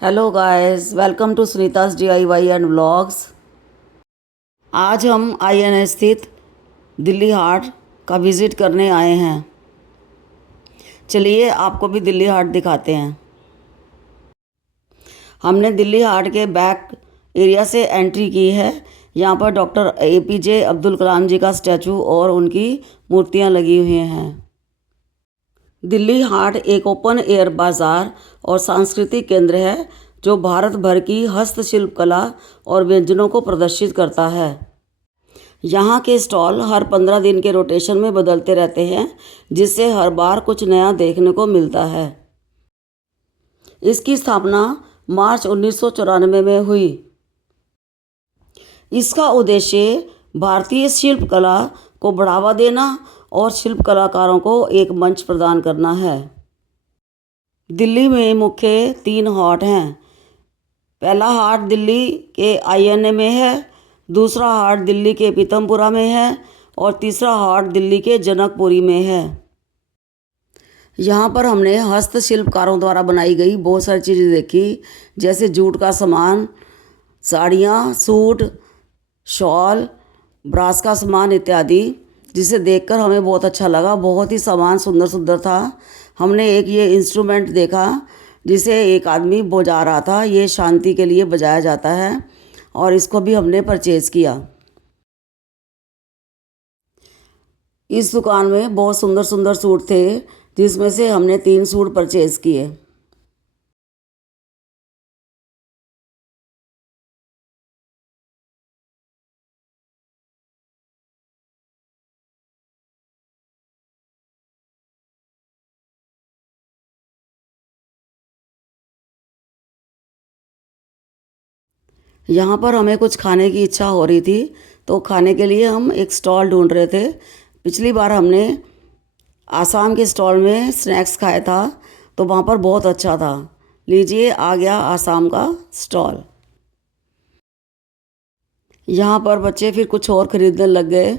Hello guys, welcome to Sunita's DIY and vlogs. आज हम IN स्थित दिल्ली हाट का विज़िट करने आए हैं। चलिए आपको भी दिल्ली हाट दिखाते हैं। हमने दिल्ली हाट के बैक एरिया से एंट्री की है। यहाँ पर डॉक्टर APJ अब्दुल कलाम जी का स्टैचू और उनकी मूर्तियाँ लगी हुई हैं। दिल्ली हाट एक ओपन एयर बाज़ार और सांस्कृतिक केंद्र है जो भारत भर की हस्तशिल्प कला और व्यंजनों को प्रदर्शित करता है। यहाँ के स्टॉल हर 15 दिन के रोटेशन में बदलते रहते हैं, जिससे हर बार कुछ नया देखने को मिलता है। इसकी स्थापना मार्च 1994 में हुई। इसका उद्देश्य भारतीय शिल्प कला को बढ़ावा देना और शिल्प कलाकारों को एक मंच प्रदान करना है। दिल्ली में मुख्य 3 हाट हैं। पहला हाट दिल्ली के INA में है, दूसरा हाट दिल्ली के पीतमपुरा में है और तीसरा हाट दिल्ली के जनकपुरी में है। यहाँ पर हमने हस्तशिल्पकारों द्वारा बनाई गई बहुत सारी चीज़ें देखी, जैसे जूट का सामान, साड़ियाँ, सूट, शॉल, ब्रास का सामान इत्यादि, जिसे देखकर हमें बहुत अच्छा लगा। बहुत ही सामान सुंदर सुंदर था। हमने एक ये इंस्ट्रूमेंट देखा जिसे एक आदमी बजा रहा था। ये शांति के लिए बजाया जाता है और इसको भी हमने परचेज़ किया। इस दुकान में बहुत सुंदर सुंदर सूट थे, जिसमें से हमने 3 सूट परचेज़ किए। यहाँ पर हमें कुछ खाने की इच्छा हो रही थी, तो खाने के लिए हम एक स्टॉल ढूंढ रहे थे। पिछली बार हमने आसाम के स्टॉल में स्नैक्स खाया था, तो वहाँ पर बहुत अच्छा था। लीजिए, आ गया आसाम का स्टॉल। यहाँ पर बच्चे फिर कुछ और ख़रीदने लग गए।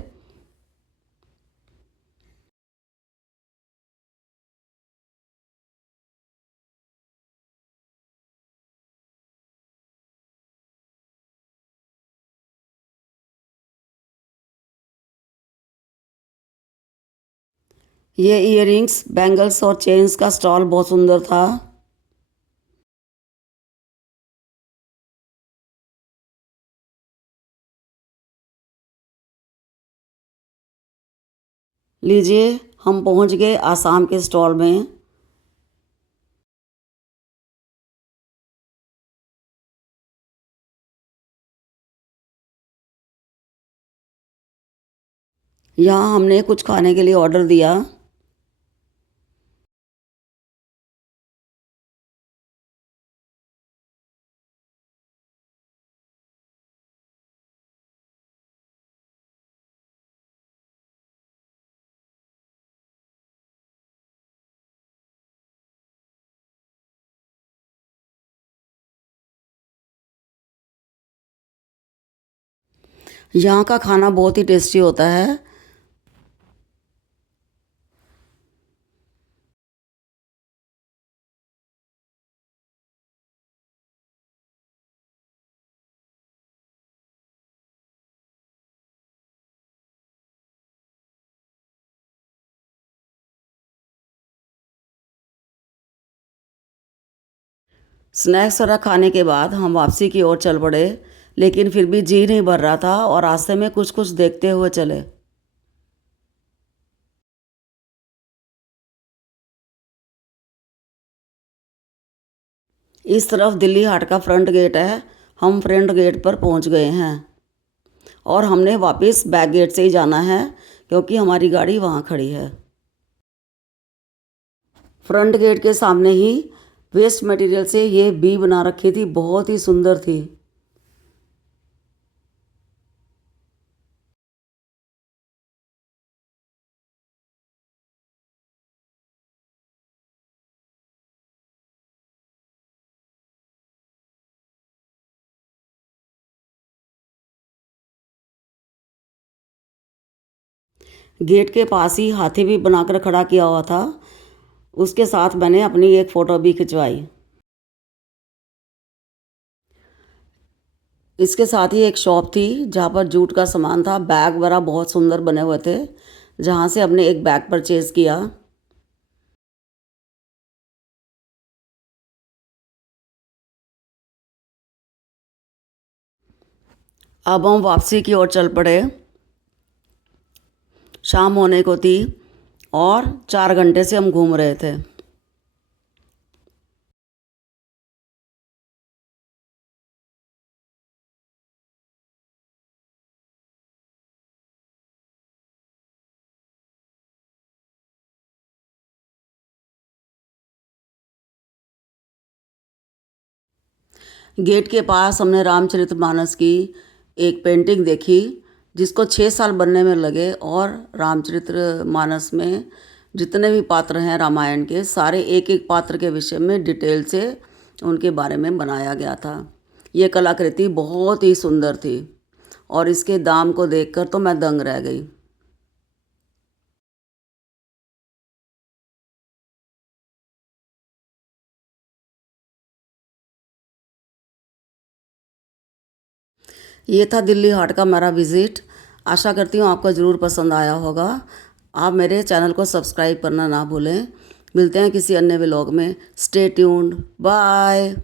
ये इयररिंग्स, बैंगल्स और चेन्स का स्टॉल बहुत सुंदर था। लीजिए, हम पहुंच गए आसाम के स्टॉल में। यहाँ हमने कुछ खाने के लिए ऑर्डर दिया। यहाँ का खाना बहुत ही टेस्टी होता है। स्नैक्स वगैरह खाने के बाद हम वापसी की ओर चल पड़े, लेकिन फिर भी जी नहीं भर रहा था और रास्ते में कुछ कुछ देखते हुए चले। इस तरफ दिल्ली हाट का फ्रंट गेट है। हम फ्रंट गेट पर पहुंच गए हैं और हमने वापस बैक गेट से ही जाना है, क्योंकि हमारी गाड़ी वहाँ खड़ी है। फ्रंट गेट के सामने ही वेस्ट मटेरियल से ये बी बना रखी थी, बहुत ही सुंदर थी। गेट के पास ही हाथी भी बनाकर खड़ा किया हुआ था। उसके साथ मैंने अपनी एक फ़ोटो भी खिंचवाई। इसके साथ ही एक शॉप थी जहाँ पर जूट का सामान था, बैग वगैरह बहुत सुंदर बने हुए थे, जहाँ से हमने एक बैग परचेज़ किया। अब हम वापसी की ओर चल पड़े। शाम होने को थी और 4 घंटे से हम घूम रहे थे। गेट के पास हमने रामचरितमानस की एक पेंटिंग देखी जिसको 6 साल बनने में लगे, और रामचरितमानस में जितने भी पात्र हैं रामायण के, सारे एक एक पात्र के विषय में डिटेल से उनके बारे में बनाया गया था। ये कलाकृति बहुत ही सुंदर थी और इसके दाम को देखकर तो मैं दंग रह गई। ये था दिल्ली हाट का मेरा विज़िट। आशा करती हूँ आपको ज़रूर पसंद आया होगा। आप मेरे चैनल को सब्सक्राइब करना ना भूलें। मिलते हैं किसी अन्य व्लॉग में। Stay tuned. बाय।